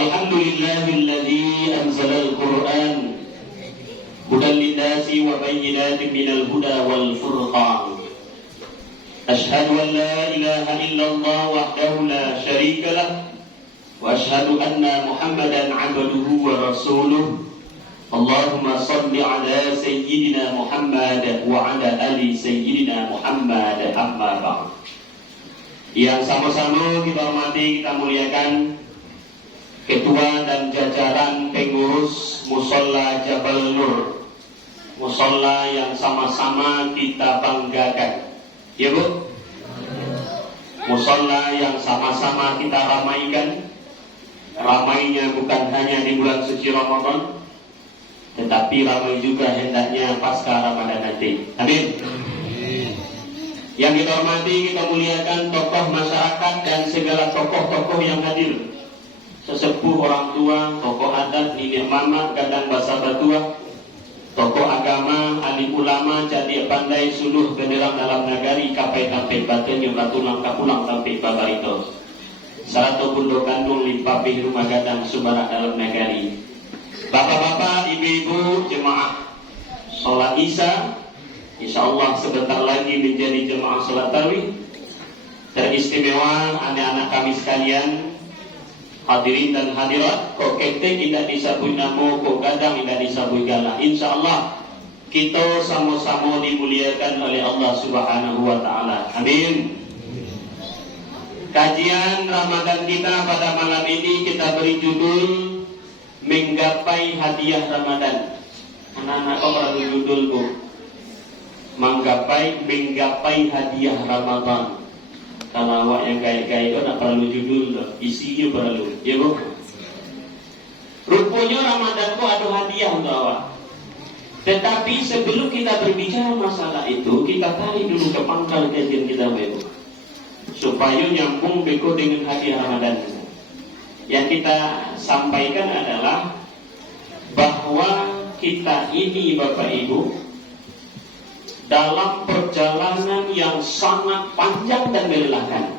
Alhamdulillahilladzi anzalal Qur'an hudan lin-nasi wa bayyinatin minal huda wal furqan. Asyhadu an la ilaha illallah wahdahu la syarika lah wa asyhadu anna Muhammadan 'abduhu wa rasuluh. Allahumma shalli ala sayyidina Muhammad wa ala ali sayyidina Muhammad, amma ba'd. Yang sama-sama kita hormati, kita muliakan Ketua dan jajaran pengurus Musholla Jabal Nur, musholla yang sama-sama kita banggakan, ya Bu? Musholla yang sama-sama kita ramaikan. Ramainya bukan hanya di bulan suci Ramadan, tetapi ramai juga hendaknya pasca Ramadan nanti. Amin. Yang kita hormati, kita muliakan tokoh masyarakat dan segala tokoh-tokoh yang hadir. Sesepuh orang tua, tokoh adat, nenek mama, gadang basa batua, tokoh agama, alim ulama, jadi pandai suluh benderang dalam nagari, kapai sampai batenya, batulang kapulang sampai babarito. Sarato bundo kandung limpapih rumah gadang subarak dalam nagari. Bapak-bapak, ibu-ibu, jemaah sholat isya, insyaallah sebentar lagi menjadi jemaah sholat tarawih. Teristimewa anak-anak kami sekalian, hadirin dan hadirat, kok ketek tidak disabui namo, kok gadang tidak disabui galah. Insyaallah kita sama-sama dimuliakan oleh Allah Subhanahu wa taala. Amin. Kajian Ramadan kita pada malam ini kita beri judul Menggapai Hadiah Ramadan. Anak-anak kok perlu judul Bu? Menggapai hadiah Ramadan. Kalau awak yang gaya-gaya itu tak perlu judul, isinya perlu, ya Bu? Rupanya Ramadan itu ada hadiah untuk awak. Tetapi sebelum kita berbicara masalah itu, kita tarik dulu ke pangkal kajian kita, Bu, supaya nyambung beko dengan hadiah Ramadan. Yang kita sampaikan adalah bahwa kita ini Bapak Ibu dalam perjalanan yang sangat panjang dan melelahkan.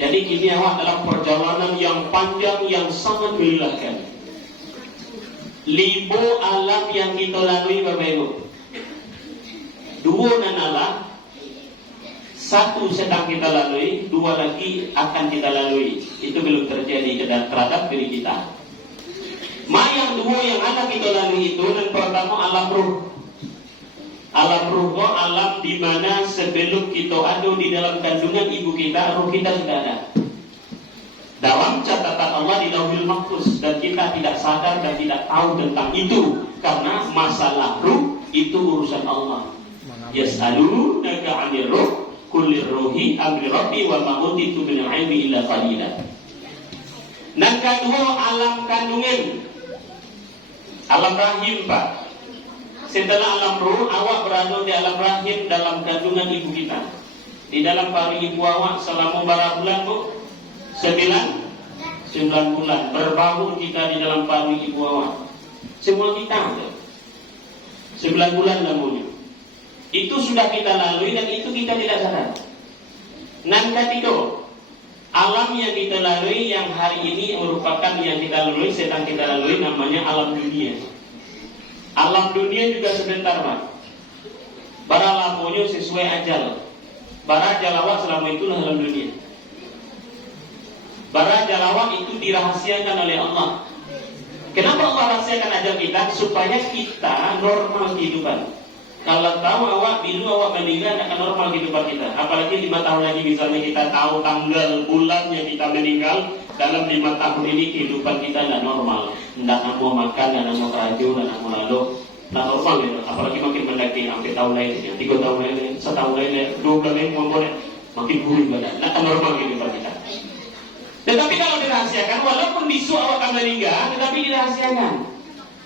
Jadi kini awak dalam perjalanan yang panjang yang sangat melelahkan. Libo alam yang kita lalui Bapak Ibu. Dua nanalah, satu sedang kita lalui, dua lagi akan kita lalui. Itu belum terjadi terhadap diri kita. Yang dua yang akan kita lalui itu, yang pertama alam ruh. Alam ruh, alam di mana sebelum kita ada di dalam kandungan ibu kita, ruh kita sudah ada. Dalam catatan Allah di Lauhul Mahfuz, dan kita tidak sadar dan tidak tahu tentang itu karena masalah ruh itu urusan Allah. Yas'alunaka 'anil ruh kullir ruhi amri rabbi wa ma utitu min ilmi illa qalila. Dan kedua alam kandungan, alam rahim Pak. Setelah alam ruh, awak berada di alam rahim dalam kandungan ibu kita. Di dalam pari ibu awak selama berapa bulan Bu? 9 bulan. Berbahu kita di dalam pari ibu awak. Semua kita 9 bulan lamanya. Itu sudah kita lalui dan itu kita tidak sadar. Nan ketiga, alam yang kita lalui yang hari ini merupakan yang kita lalui, sedang kita lalui, namanya alam dunia. Alam dunia juga sebentar Pak. Bara lamunya sesuai ajal. Bara jalawak selama itulah alam dunia. Bara jalawak itu dirahasiakan oleh Allah. Kenapa Allah rahasiakan ajal kita? Supaya kita normal kehidupan. Kalau tahu awak, bila awak meninggal akan normal kehidupan kita. Apalagi 5 tahun lagi misalnya kita tahu tanggal bulannya kita meninggal, dalam 5 tahun ini kehidupan kita tidak normal. Tidak mau makan, tidak mau kerja, tidak mau lalu. Tidak normal gitu. Apalagi makin mendaki sampai tahun lainnya, 3 tahun lainnya, 1 tahun lainnya, 2 bulan lainnya, makin buruk badan. Tidak akan normal kehidupan kita. Tetapi kalau dirahasiakan, walaupun besok awak akan meninggal, tetapi dirahasiakan.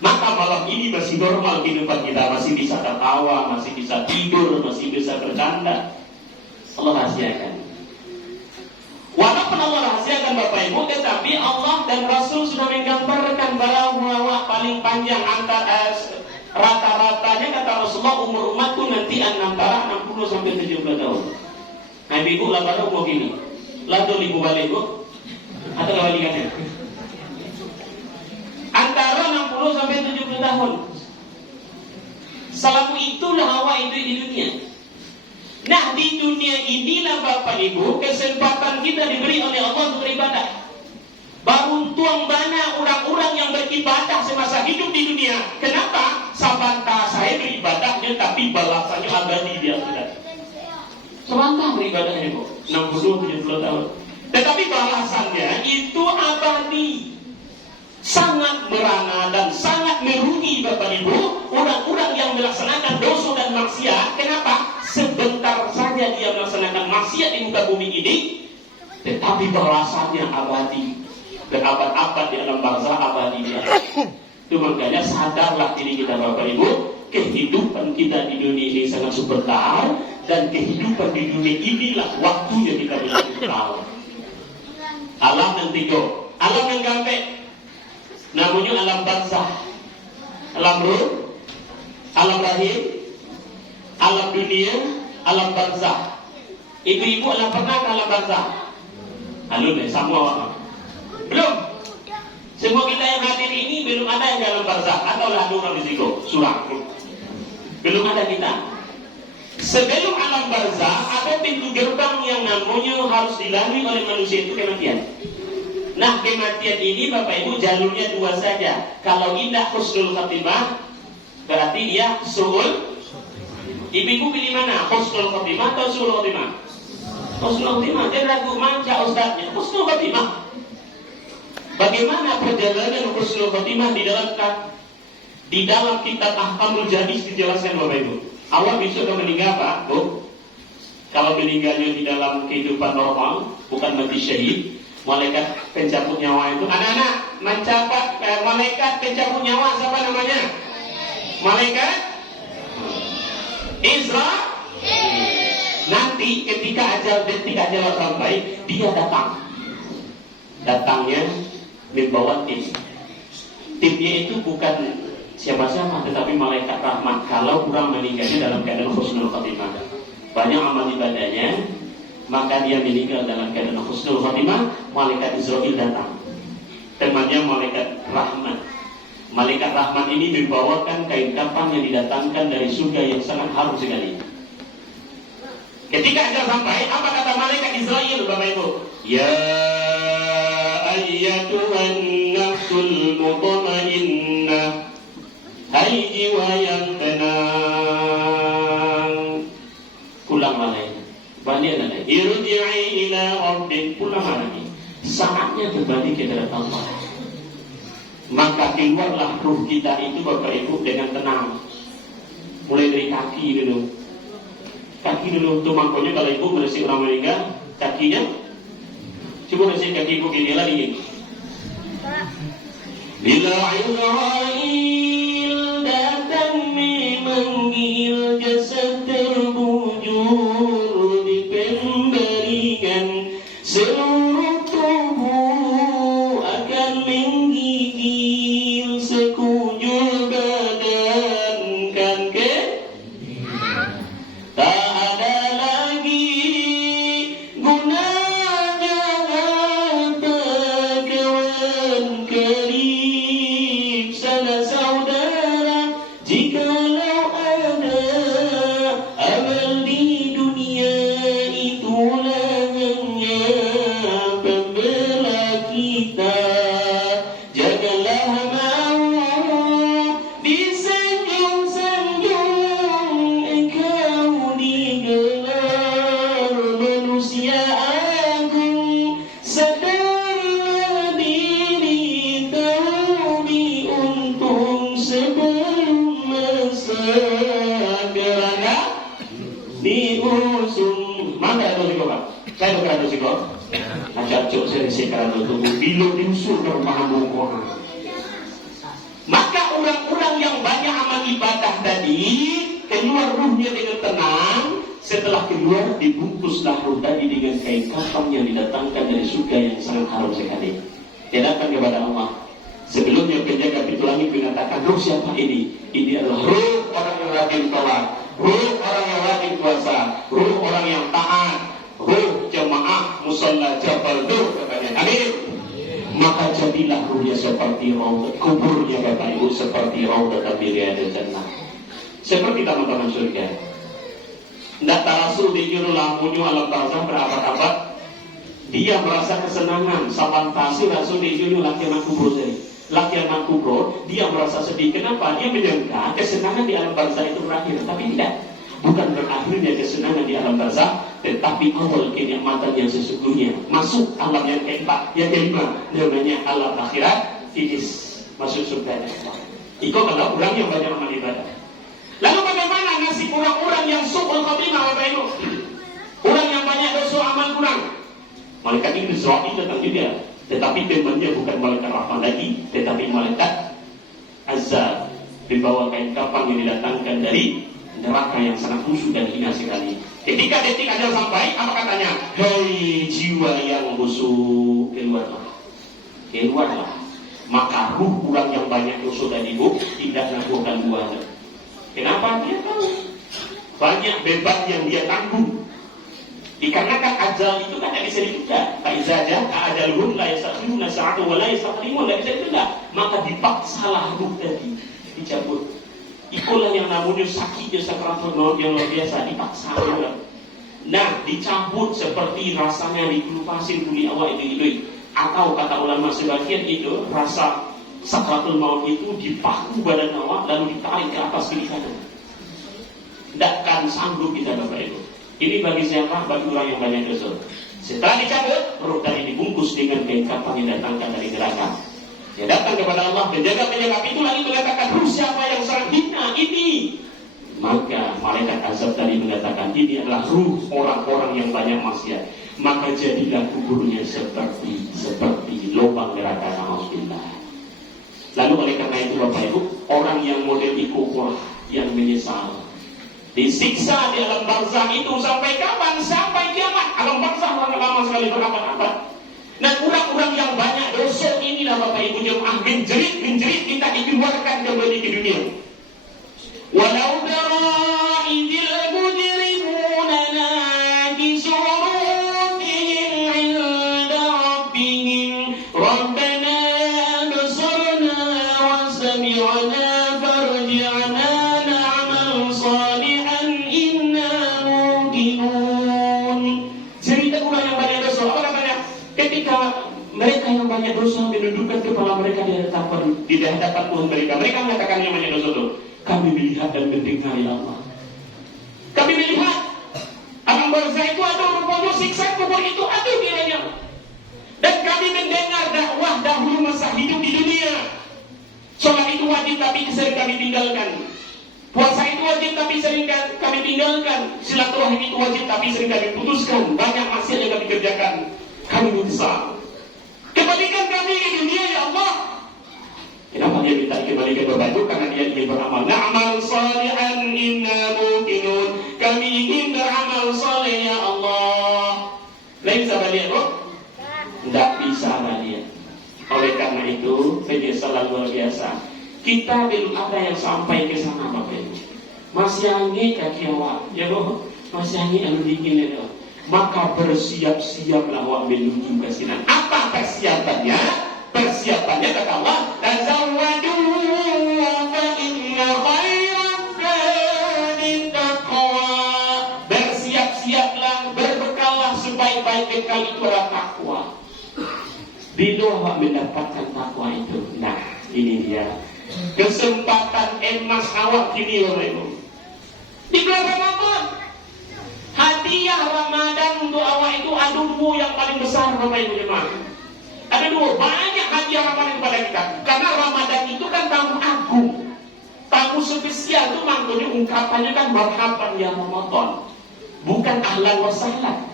Maka malam ini masih normal kehidupan kita, masih bisa tertawa, masih bisa tidur, masih bisa bercanda. Allah rahasiakan. Walaupun Allah rahasiakan Bapak Ibu, tetapi Allah dan Rasul sudah menggambarkan bahwa paling panjang antara rata-ratanya kata Rasulullah umur umatku nanti antara 60 sampai 70 tahun. Nah Ibu lah baru mau gini, lalu ibu balik Bu, atau balikannya? tahun. Selama itulah awak hidup di dunia. Nah, di dunia inilah Bapak Ibu kesempatan kita diberi oleh Allah untuk beribadah. Beruntung mana orang-orang yang beribadah semasa hidup di dunia. Kenapa? Sabanta saya beribadahnya tapi balasannya abadi di akhirat. Sebentar beribadahnya kok 60-70 tahun. Tetapi balasannya itu abadi. Sangat merana dan sangat merugi Bapak Ibu orang-orang yang melaksanakan dosa dan maksiat. Kenapa? Sebentar saja dia melaksanakan maksiat di muka bumi ini, tetapi balasannya abadi. Berabad-abad di alam barzah abadi dia. Itu makanya sadarlah diri kita Bapak Ibu, kehidupan kita di dunia ini sangat sebentar, dan kehidupan di dunia inilah waktunya kita berlaku. Alam yang tiga, alam yang gampang, namanya alam barzah, alam ruh, alam rahim, alam dunia, alam barzah. Ibu-ibu alam pernah ke alam barzah? Halo deh, semua belum. Semua kita yang hadir ini belum ada yang dalam barzah atau ada orang di situ, surah. Belum ada kita. Sebelum alam barzah ada pintu gerbang yang namanya harus dilalui oleh manusia, itu kematian. Nah, kematian ini Bapak Ibu jalurnya dua saja. Kalau indah husnul khatimah, berarti dia su'ul. Ibu pilih mana? Husnul khatimah atau su'ul khatimah? Husnul khatimah. Dia ragu manca ustaznya. Husnul khatimah. Bagaimana perjalanan husnul khatimah di dalam kitab Ahkamul Jadis dijelaskan Bapak Ibu. Awal besok kalau meninggal Pak, tuh. Kalau meninggalnya di dalam kehidupan normal, bukan mati syahid, malaikat pencabut nyawa itu, anak-anak malaikat pencabut nyawa siapa namanya? Malaikat Israel. Nanti ketika detik ajal sampai, dia datang. Datangnya membawa tim. Timnya itu bukan siapa-siapa, tetapi malaikat rahmat. Kalau orang meninggalnya dalam keadaan husnul khatimah, banyak amal ibadahnya, maka dia meninggal dalam keadaan husnul khatimah, malaikat Israel datang. Temannya malaikat rahmat. Malaikat rahmat ini membawakan kain kafan yang didatangkan dari surga yang sangat harum sekali. Ketika ajal sampai, apa kata malaikat Israel Bapak Ibu? Ya ayyatuhan nafsul mutmainnah, hai jiwa yang tenang, pulang lagi, balik lagi, irji'i ila rabbik, pulang lagi. Saatnya kembali ke dalam Allah. Maka keluarlah ruh kita itu Bapak Ibu dengan tenang. Mulai dari kaki dulu. Kaki dulu tuh, makanya kalau ibu bersih orang meninggal, kakinya coba bersih kaki ibu gini lagi. Bila Israel datang memanggil, jasad terbujur di pemberikan, seluruh tubuh akan menggigil, sekujur badan kan ke tak ada lagi gunanya harta kawan karib sanak saudara, jikalau ada amal di dunia, itulah hanya pembela kita. Janganlah mau disanjung-sanjung engkau digelar manusia agung. Sadarlah diri, tahu diuntung sebelum masa kerana diusung. Mana itu sih Pak? Saya bukan itu sih Pak. Ajak cok serisikan itu bila diusul ke rumah bungkuk. Maka orang-orang yang banyak amal ibadah tadi keluar ruhnya dengan tenang. Setelah keluar dibungkuslah ruh tadi dengan kain kafan yang didatangkan dari surga yang sangat harum sekali. Dia datang kepada Allah. Sebelumnya penjaga pintu langit mengatakan, ruh siapa ini? Ini adalah ruh orang yang rajin sholat, ruh orang yang rajin puasa, ruh orang yang taat, ruh jamaah musalla Jabal Nur katanya. Amin. Maka jadi jadilah ruhnya seperti raudat, kuburnya Bapak Ibu seperti raudat dari riyadil jannah, seperti taman-taman surga. Ndak tarasul dikirul lamunyu alam barzah berabad-abad, dia merasa kesenangan. Saban tasir rasul dikirul lakiaman kubur jadi lakiaman kubur, dia merasa sedih. Kenapa? Dia menyangka kesenangan di alam barzah itu berakhir, tapi tidak. Bukan berakhirnya kesenangan di alam barzah, tetapi awal kenikmatan yang sesungguhnya. Masuk alam yang keempat, yang kelima, namanya alam akhirat, finish, masuk surga. Itu kalau orang yang banyak amal ibadah. Lalu bagaimana nasib orang-orang yang su'ul khatimah, Bapak Ibu? Orang yang banyak dosa amal kurang. Malaikat Israil datang juga, tetapi temannya bukan malaikat rahmat lagi, tetapi malaikat azab, dibawa kain kafan yang didatangkan dari neraka yang sangat khusyuk dan hina sekali. Ketika detik ajal sampai, apa katanya? Hei jiwa yang busuk, keluarlah, keluarlah. Maka ruh orang yang banyak dosa dan ibu tidak melakukan buahnya. Kenapa? Dia tahu banyak beban yang dia tanggung. Dikarenakan ajal itu kan tidak bisa ditunda. Faizaja ajalhum la yastakhiruna sa'atan wa la yastaqdimun, tidak bisa ditunda. Maka dipaksalah ruh tadi dicabut. Itulah yang namanya sakitnya sakaratul maut yang luar biasa, dipaksa orang. Nah, dicabut seperti rasanya dikelupasin bumi awal itu. Atau kata ulama sebagian itu, rasa sakaratul maut itu dipaku badan awak lalu ditarik ke atas kiri kanan. Tidak akan sanggup kita Bapak Ibu. Ini bagi siapa? Bagi orang yang banyak dosa. Setelah dicabut, roh tadi dibungkus dengan kain kafan yang datangkan dari neraka. Dia datang kepada Allah, penjaga-penjaga itu lagi mengatakan, ruh siapa yang sangat hina ini? Maka malaikat azab tadi mengatakan, ini adalah ruh orang-orang yang banyak maksiat. Maka jadilah kuburnya seperti lubang neraka. Alhamdulillah. Lalu oleh karena itu Bapak Ibu, orang yang model ikulah yang menyesal, disiksa di alam barzah itu sampai kapan? Sampai kiamat. Alam barzah lama sekali, berabad-abad. Nah, orang-orang yang banyak dosa inilah Bapak Ibu jemaah menjerit kita dikeluarkan kembali ke dunia. Walau tara idzil mujrimuna nakisu ru'usihim 'inda rabbihim rabbana absarna wa sami'na farji'na na'mal salihan inna muqinun. Cerita orang yang banyak dosa, apa katanya? Ketika mereka yang banyak dosa menundukkan kepala mereka di hadapan Tuhan mereka, mereka mengatakan yang banyak dosa itu, kami melihat dan mendengar ya Allah. Kami melihat alam barzah itu ada rupanya, siksa kubur itu ada kiranya. Dan kami mendengar dakwah dahulu masa hidup di dunia. Sholat itu wajib tapi sering kami tinggalkan. Puasa itu wajib tapi sering kami tinggalkan. Silaturahim itu wajib tapi sering kami putuskan. Banyak maksiat yang kami kerjakan. Kami menyesal. Kembalikan kami ke dunia ya Allah. Kenapa dia minta dikembalikan Bapak Ibu? Karena dia ingin beramal. Na'mal salihan inna muqinun. Kami ingin beramal saleh ya Allah. Lain bisa balik Ibu? Tidak bisa balik. Oleh karena itu penyesalan luar biasa. Kita belum ada yang sampai ke sana Bapak Ibu. Masih angin kaki awak. Ya Bu, masih angin anu dingin ya. Maka bersiap-siaplah awak menuju ke sana. Apa persiapannya? Persiapannya kata Allah, tazawwadu fa inna khairaz zadi taqwa. Bersiap-siaplah, berbekallah sebaik-baik bekal itu adalah takwa. Bila awak mendapatkan takwa itu, nah ini dia kesempatan emas awak kini Bapak Ibu. Di bulan Ramadan, hadiah Ramadan untuk awak itu adumu yang paling besar Bapak Ibu jemaah. Ada dua, banyak hadiah Ramadan kepada kita. Karena Ramadan itu kan tamu agung, tamu spesial itu maknanya ungkapannya kan marhaban ya Ramadan, bukan ahlan wa sahlan.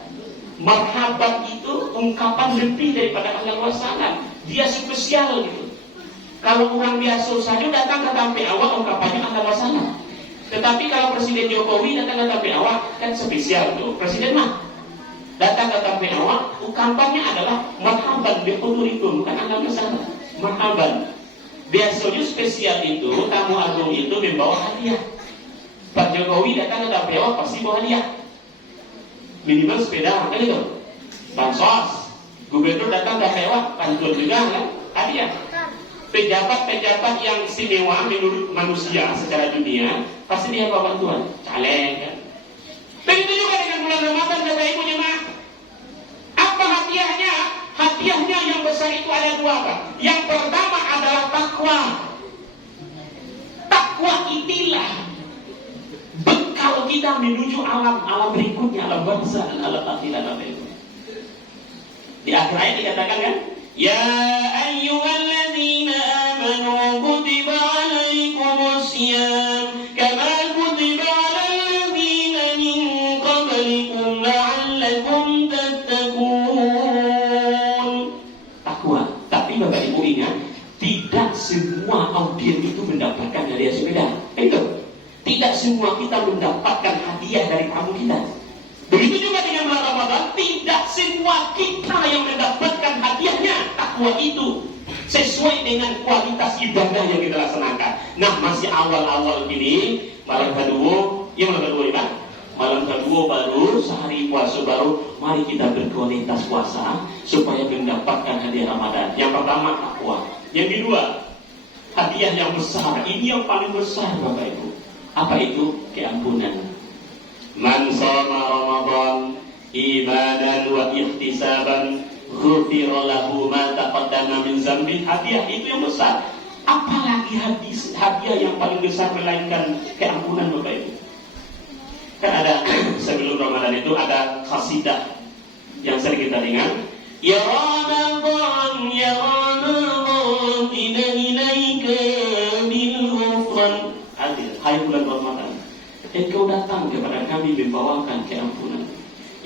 Marhaban itu ungkapan lebih daripada ahlan wa sahlan. Dia spesial gitu. Kalau orang biasa saja datang ke tempat awak ungkapannya ahlan wa sahlan. Tetapi kalau Presiden Jokowi datang ke tempat awak kan spesial tuh. Presiden mah datang ke tempat awak ungkapannya adalah marhaban bi hudurikum, bukan ahlan wa sahlan. Marhaban. Biasanya spesial itu tamu agung itu membawa hadiah. Pak Jokowi datang ke tempat awak pasti bawa hadiah. Minimal sepeda kan itu. Bansos. Gubernur datang ke lewat pantun juga kan. Ada hadiah. Pejabat-pejabat yang istimewa menurut manusia secara dunia pasti dia bawa bantuan, caleg kan. Begitu juga dengan bulan Ramadan, Bapak Ibu jemaah. Apa hadiahnya? Hadiahnya yang besar itu ada dua, Pak. Yang pertama adalah takwa. Takwa inilah bekal kita menuju alam berikutnya, alam bangsa dan alam akhirat, Bapak Ibu. Di akhir ayat dikatakan kan, ya ayyuhalladzina amanu kutiba alaikumus syiyam kama kutiba alal ladzina min qablikum la'allakum tattaqun. Takwa. Tapi Bapak Ibu ingat, tidak semua audien itu mendapatkan hadiah sepeda. Itu. Tidak semua kita mendapatkan hadiah dari tamu kita. Begitu juga dengan bulan Ramadan, tidak semua kita yang mendapatkan hadiahnya. Takwa itu sesuai dengan kualitas ibadah yang kita laksanakan. Nah, masih awal-awal ini, malam kedua, malam kedua baru, sehari puasa baru, mari kita berkualitas puasa supaya mendapatkan hadiah Ramadan. Yang pertama, takwa. Yang kedua, hadiah yang besar. Ini yang paling besar, Bapak Ibu. Apa itu? Keampunan. Man shoma Ramadan imanan wa ihtisaban ghufira lahu ma taqaddama min dzambi. Hadiah itu yang besar. Apalagi hadiah yang paling besar melainkan keampunan, Bapak Ibu. Kan ada sebelum Ramadan itu ada qasidah yang sering kita dengar. Ya Ramadan, ya Ramadan, inna ilaika bil ghufran. Hai bulan Ramadan, engkau datang kepada kami membawakan keampunan.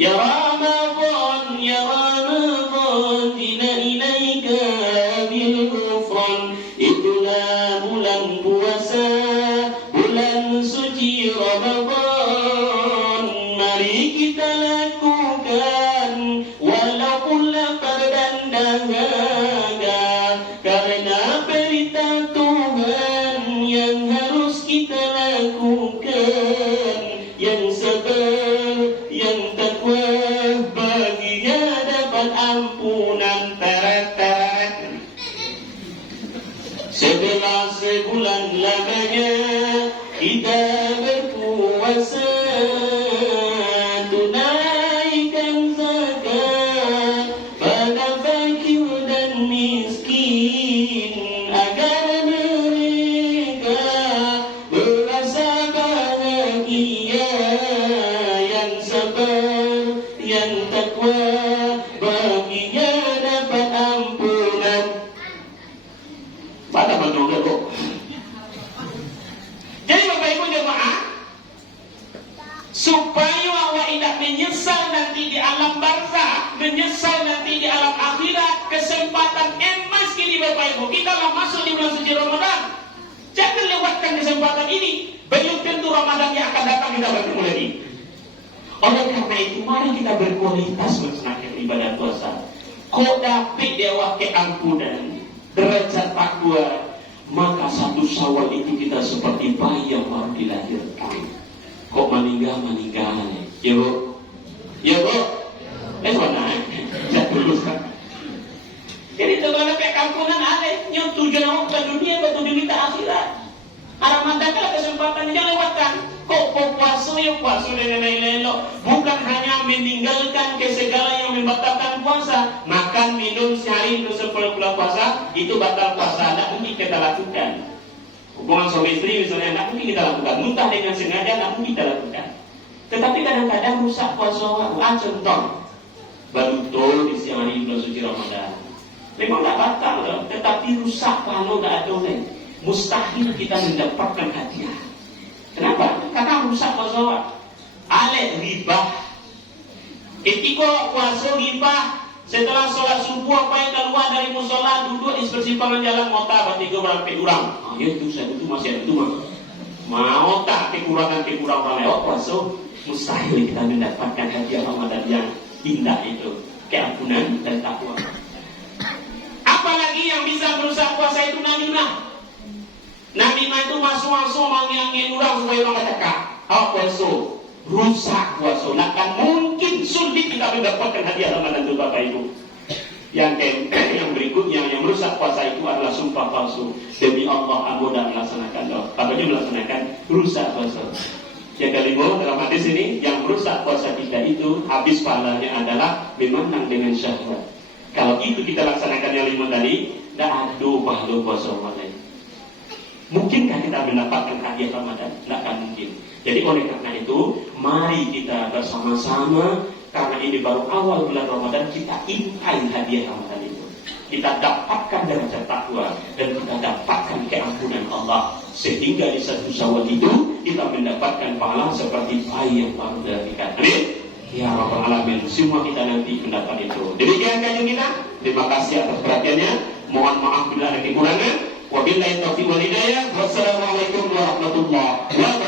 Ya Ramadan, ya Ramadan, inna ilaika bil ghufran. Itulah bulan puasa, bulan suci Ramadan. Mari kita lakukan walaupun lapar dan dahaga, karena perintah Tuhan yang harus kita lakukan. Yang sabar, yang takwa, baginya dapat ampunan. Teret-teret. Setelah sebulan lamanya kita berpuasa, tunaikan zakat pada fakir dan miskin, agar mereka merasa bahagia. Yang sabar, yang takwa, baginya dapat ampunan. Pada betul kok. Jadi Bapak Ibu jemaah, supaya awak tidak menyesal nanti di alam barzah, menyesal nanti di alam akhirat, kesempatan emas kini Bapak Ibu. Kita lah masuk di bulan suci Ramadan. Jangan lewatkan kesempatan ini. Belum tentu Ramadan yang akan datang kita bertemu lagi. Oleh karena itu, mari kita berkualitas melaksanakan ibadah puasa. Kau dapat dewa keampunan, derajat takwa, maka satu Syawal itu kita seperti bayi yang baru dilahirkan. Kok meninggal? Ya Bu? Ya Bu? Mana? Saya tuluskan. Jadi kalau keampunan ada yang tujuan awak ke dunia, betul kita akhirat. Ramadan adalah kesempatan yang lewatkan. Kok puasa ya puasa dengan elok. Bukan hanya meninggalkan ke segala yang membatalkan puasa. Makan, minum sehari itu 10 bulan puasa, itu batal puasa. Tidak mungkin kita lakukan. Hubungan suami istri misalnya, tidak mungkin kita lakukan. Muntah dengan sengaja, tidak mungkin kita lakukan. Tetapi kadang-kadang rusak puasa. Contoh, baru tol di siang hari bulan suci Ramadan. Memang tidak batal, tetapi rusak kalau tidak ada lain. Mustahil kita mendapatkan hadiah. Kenapa? Karena rusak puasa. Alek riba. Ketika puasa riba, setelah sholat subuh apa yang keluar dari musola, duduk di persimpangan jalan mota berarti berapa orang. Ya itu saya itu masih ada itu mah. Mau tak kekurangan lewat puasa, mustahil kita mendapatkan hadiah Ramadan yang indah itu, keampunan dan takwa. Apalagi yang bisa merusak puasa itu namimah. Namimah itu masuk-masuk mangangin orang supaya orang kacaka. Puasa rusak puasa. Akan mungkin sulit kita mendapatkan hadiah Ramadan itu Bapak Ibu. Yang berikutnya yang merusak puasa itu adalah sumpah palsu. Demi Allah aku tidak melaksanakan. Apanya melaksanakan rusak puasa. Yang kelima dalam hadis ini, yang merusak puasa kita itu habis pahalanya adalah memandang dengan syahwat. Kalau itu kita laksanakan yang 5 tadi, tidak ada pahala puasa Ramadan. Mungkinkah kita mendapatkan hadiah Ramadan? Tidak akan mungkin. Jadi oleh karena itu, mari kita bersama-sama, karena ini baru awal bulan Ramadan, kita intai hadiah Ramadan itu. Kita dapatkan derajat takwa dan kita dapatkan keampunan Allah, sehingga di satu Syawal itu kita mendapatkan pahala seperti bayi yang baru dilahirkan. Amin. Ya Rabbal Alamin. Semua kita nanti mendapat itu. Demikian kajian kita. Terima kasih atas perhatiannya. Mohon maaf bila ada kekurangan. Wabillahi taufiq wal hidayah. Wassalamualaikum warahmatullahi wabarakatuh.